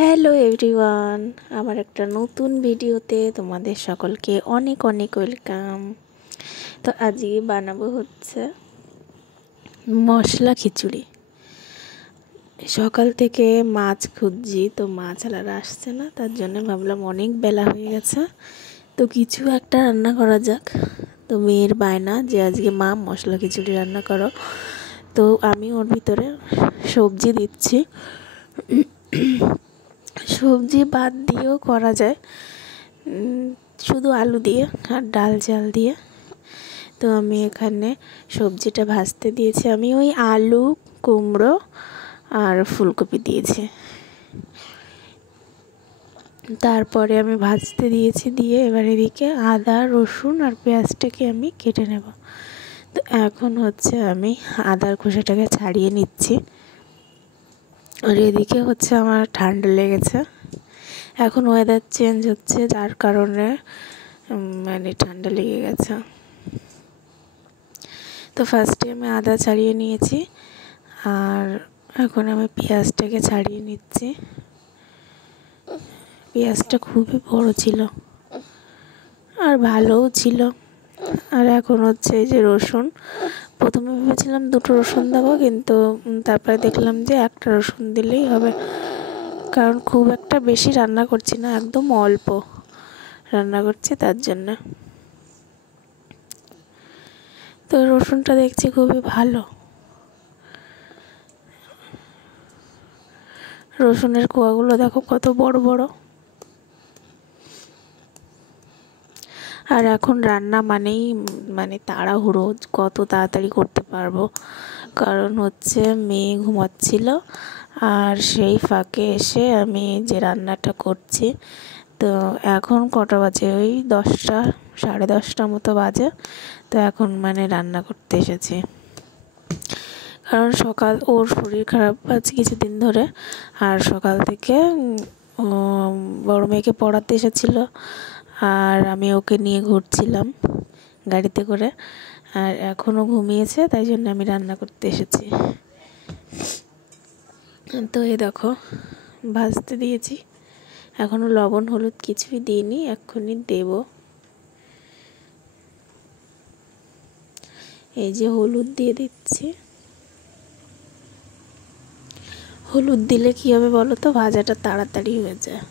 Hello everyone, আমার একটা নতুন ভিডিওতে তোমাদের সকলকে অনেক অনেক ওয়েলকাম। তো আজকে বানাবো হচ্ছে মশলা খিচুড়ি। সকাল থেকে মাছ খুঁজছি, তো মাছ আলাদা আসছে না, তার জন্য ভাবলাম অনেক বেলা হয়ে গেছে, তো কিছু একটা রান্না করা যাক। তো মেয়ের বায়না যে আজকে মা মশলা খিচুড়ি রান্না করো, তো আমি ওর ভিতরে সবজি দিচ্ছি। সবজি বাদ দিয়েও করা যায়, শুধু আলু দিয়ে আর ডাল চাল দিয়ে। তো আমি এখানে সবজিটা ভাজতে দিয়েছি, আমি ওই আলু, কুমড়ো আর ফুলকপি দিয়েছি। তারপরে আমি ভাজতে দিয়েছি, দিয়ে এবার এদিকে আদা, রসুন আর পেঁয়াজটাকে আমি কেটে নেব। তো এখন হচ্ছে আমি আদার খোসাটাকে ছাড়িয়ে নিচ্ছি। আর এদিকে হচ্ছে আমার ঠান্ডা লেগেছে, এখন ওয়েদার চেঞ্জ হচ্ছে, যার কারণে ঠান্ডা লেগে গেছে। তো ফার্স্টে আমি আদা ছাড়িয়ে নিয়েছি, আর এখন আমি পেঁয়াজটাকে ছাড়িয়ে নিচ্ছি। পেঁয়াজটা খুবই বড় ছিল আর ভালোও ছিল। আর এখন হচ্ছে এই যে রসুন, প্রথমে ভেবেছিলাম 2টো রসুন দেবো, কিন্তু তারপরে দেখলাম যে একটা রসুন দিলেই হবে, কারণ খুব একটা বেশি রান্না করছি না, একদম অল্প রান্না করছি, তার জন্য। তো রসুনটা দেখছি খুবই ভালো, রসুনের কোয়াগুলো দেখো কত বড় বড়। আর এখন রান্না মানেই তাড়াহুড়ো, কত তাড়াতাড়ি করতে পারবো, কারণ হচ্ছে মেয়ে ঘুমাচ্ছিল আর সেই ফাঁকে এসে আমি যে রান্নাটা করছি। তো এখন কটা বাজে, ওই 10টা, 10:30 মতো বাজে। তো এখন রান্না করতে এসেছি, কারণ সকাল ওর শরীর খারাপ আছে কিছুদিন ধরে, আর সকাল থেকে বড় মেয়েকে পড়াতে এসেছিলো, আর আমি ওকে নিয়ে ঘুরছিলাম গাড়িতে করে, আর এখনও ঘুমিয়েছে, তাই জন্য আমি রান্না করতে এসেছি। তো এই দেখো ভাজতে দিয়েছি, এখনও লবণ হলুদ কিছুই দিইনি, এক্ষুনি দেব। এই যে হলুদ দিয়ে দিচ্ছি। হলুদ দিলে কী হবে বলো তো, ভাজাটা তাড়াতাড়ি হয়ে যায়।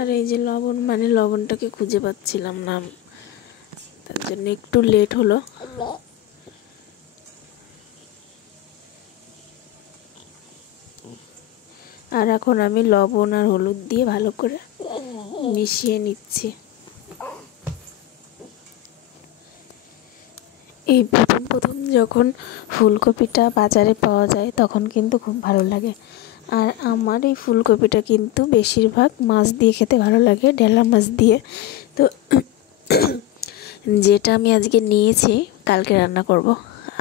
আর এই যে লবণ, লবণটাকে খুঁজে পাচ্ছিলাম না, তার জন্য একটু লেট হলো। আর এখন আমি লবণ আর হলুদ দিয়ে ভালো করে মিশিয়ে নিচ্ছি। এই প্রথম প্রথম যখন ফুলকপিটা বাজারে পাওয়া যায় তখন কিন্তু খুব ভালো লাগে, আর আমার এই ফুলকপিটা কিন্তু বেশিরভাগ মাছ দিয়ে খেতে ভালো লাগে, ঢেলা মাছ দিয়ে। তো যেটা আমি আজকে নিয়েছি কালকে রান্না করব।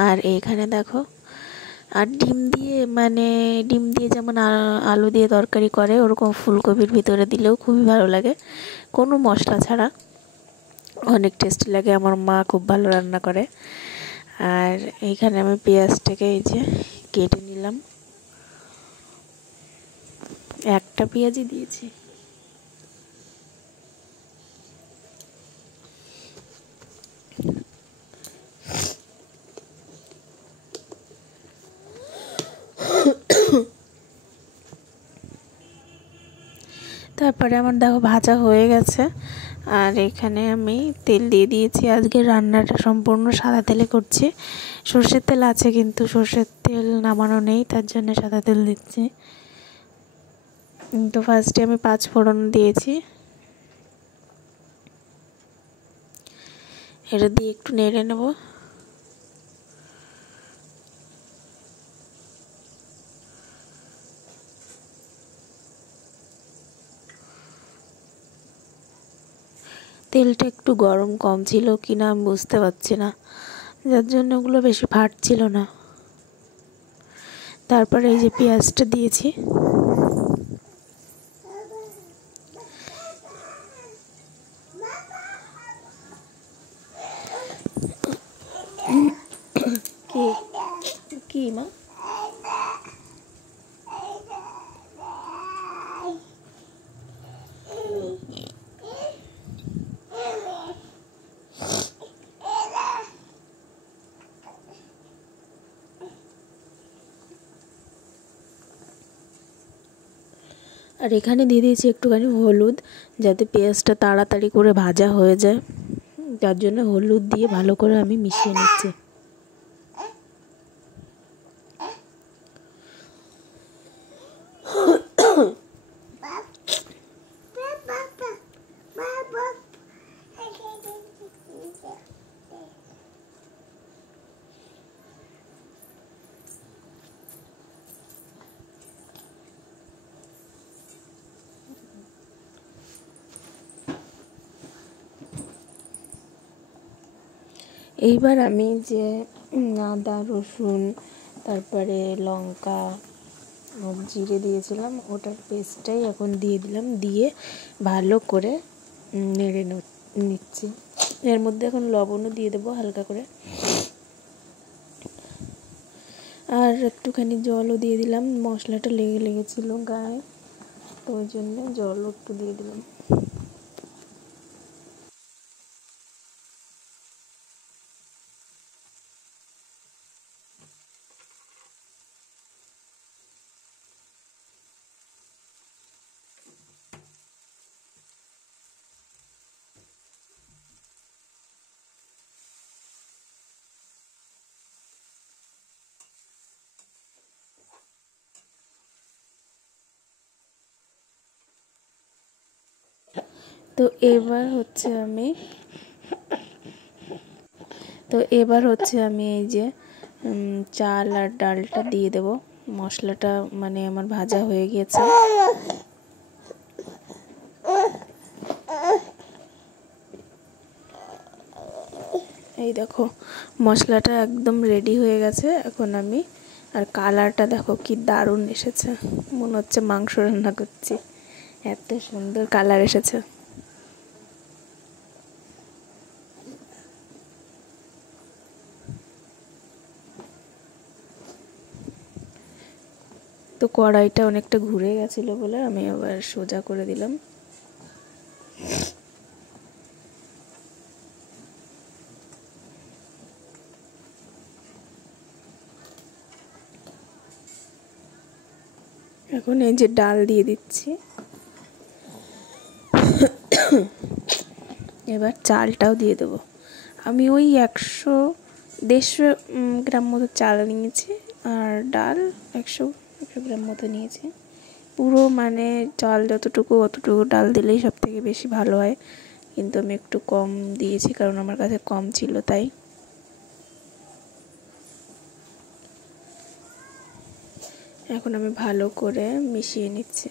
আর এইখানে দেখো, আর ডিম দিয়ে যেমন আলু দিয়ে তরকারি করে, ওরকম ফুলকপির ভিতরে দিলেও খুবই ভালো লাগে, কোনো মশলা ছাড়া, অনেক টেস্টি লাগে। আমার মা খুব ভালো রান্না করে। আর এইখানে আমি পেঁয়াজটাকে এই যে কেটে নিলাম, একটা পেঁয়াজই দিয়েছি। তারপরে আমার দেখো ভাজা হয়ে গেছে, আর এখানে আমি তেল দিয়ে দিয়েছি। আজকে রান্নাটা সম্পূর্ণ সাদা তেলে করছি, সর্ষের তেল আছে কিন্তু সর্ষের তেল নামানো নেই, তার জন্য সাদা তেল দিচ্ছি। তো ফার্স্টে আমি 5 ফোড়ন দিয়েছি, এটা দিয়ে একটু নেড়ে নেব। তেলটা একটু গরম কম ছিল কিনা আমি বুঝতে পারছি না, যার জন্য ওগুলো বেশি ফাটছিল না। তারপরে এই যে পেঁয়াজটা দিয়েছি, কি মা? আর এখানে দিয়ে দিয়েছি একটুখানি হলুদ, যাতে পেঁয়াজটা তাড়াতাড়ি করে ভাজা হয়ে যায়, তার জন্য হলুদ দিয়ে ভালো করে আমি মিশিয়ে নিচ্ছি। এইবার আমি যে আদা রসুন তারপরে লঙ্কা জিরে দিয়েছিলাম ওটার পেস্টটাই এখন দিয়ে দিলাম, দিয়ে ভালো করে নেড়ে নিচ্ছি। এর মধ্যে এখন লবণও দিয়ে দেবো হালকা করে, আর একটুখানি জলও দিয়ে দিলাম। মশলাটা লেগেছিলো গায়ে, তো ওই জন্য জলও একটু দিয়ে দিলাম। তো এবার হচ্ছে আমি এই যে চাল আর ডালটা দিয়ে দেব। মশলাটা মানে আমার ভাজা হয়ে গেছে। এই দেখো মশলাটা একদম রেডি হয়ে গেছে। এখন আমি, আর কালারটা দেখো কি দারুণ এসেছে, মনে হচ্ছে মাংস রান্না করছি, এত সুন্দর কালার এসেছে। তো কড়াইটা অনেকটা ঘুরে গেছিলো বলে আমি আবার সোজা করে দিলাম। এখন এই যে ডাল দিয়ে দিচ্ছি, এবার চালটাও দিয়ে দেবো। আমি ওই 100-150 গ্রাম মতো চাল নিয়েছি, আর ডাল 100 গ্রাম মতো নিয়েছি। পুরো মানে চাল যতটুকু অতটুকু ডাল দিলেই সব থেকে বেশি ভালো হয়, কিন্তু আমি একটু কম দিয়েছি কারণ আমার কাছে কম ছিল তাই। এখন আমি ভালো করে মিশিয়ে নিচ্ছি।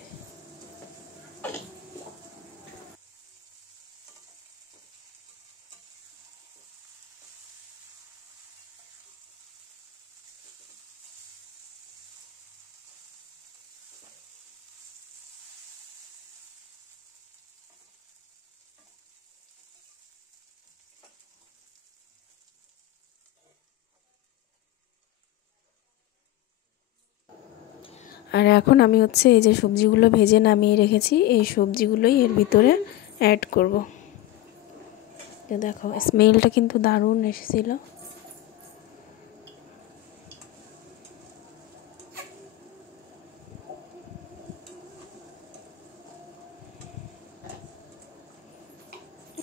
আর এখন আমি হচ্ছে এই যে সবজিগুলো ভেজে নামিয়ে রেখেছি, এই সবজিগুলোই এর ভিতরে অ্যাড করব। তো দেখো স্মেলটা কিন্তু দারুণ এসেছিল।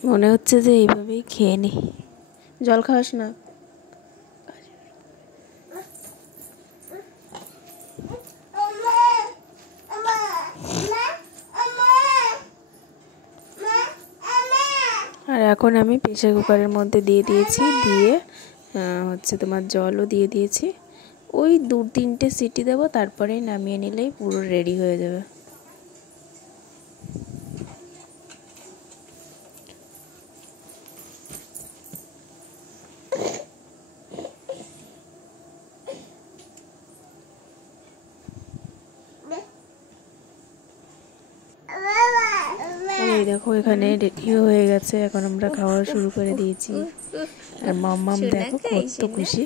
মনে হচ্ছে যে এইভাবেই খেয়ে নি। জল খাওয়াস না? আর এখন আমি প্রেসার কুকারের মধ্যে দিয়ে দিয়েছি, দিয়ে হচ্ছে তোমার জলও দিয়ে দিয়েছি। ওই 2-3টে সিটি দেবো, তারপরেই নামিয়ে নিলেই পুরো রেডি হয়ে যাবে। এই দেখো এখানে রেডিও হয়ে গেছে, এখন আমরা খাওয়া শুরু করে দিয়েছি। আর মাম্মাম দেখো কত খুশি।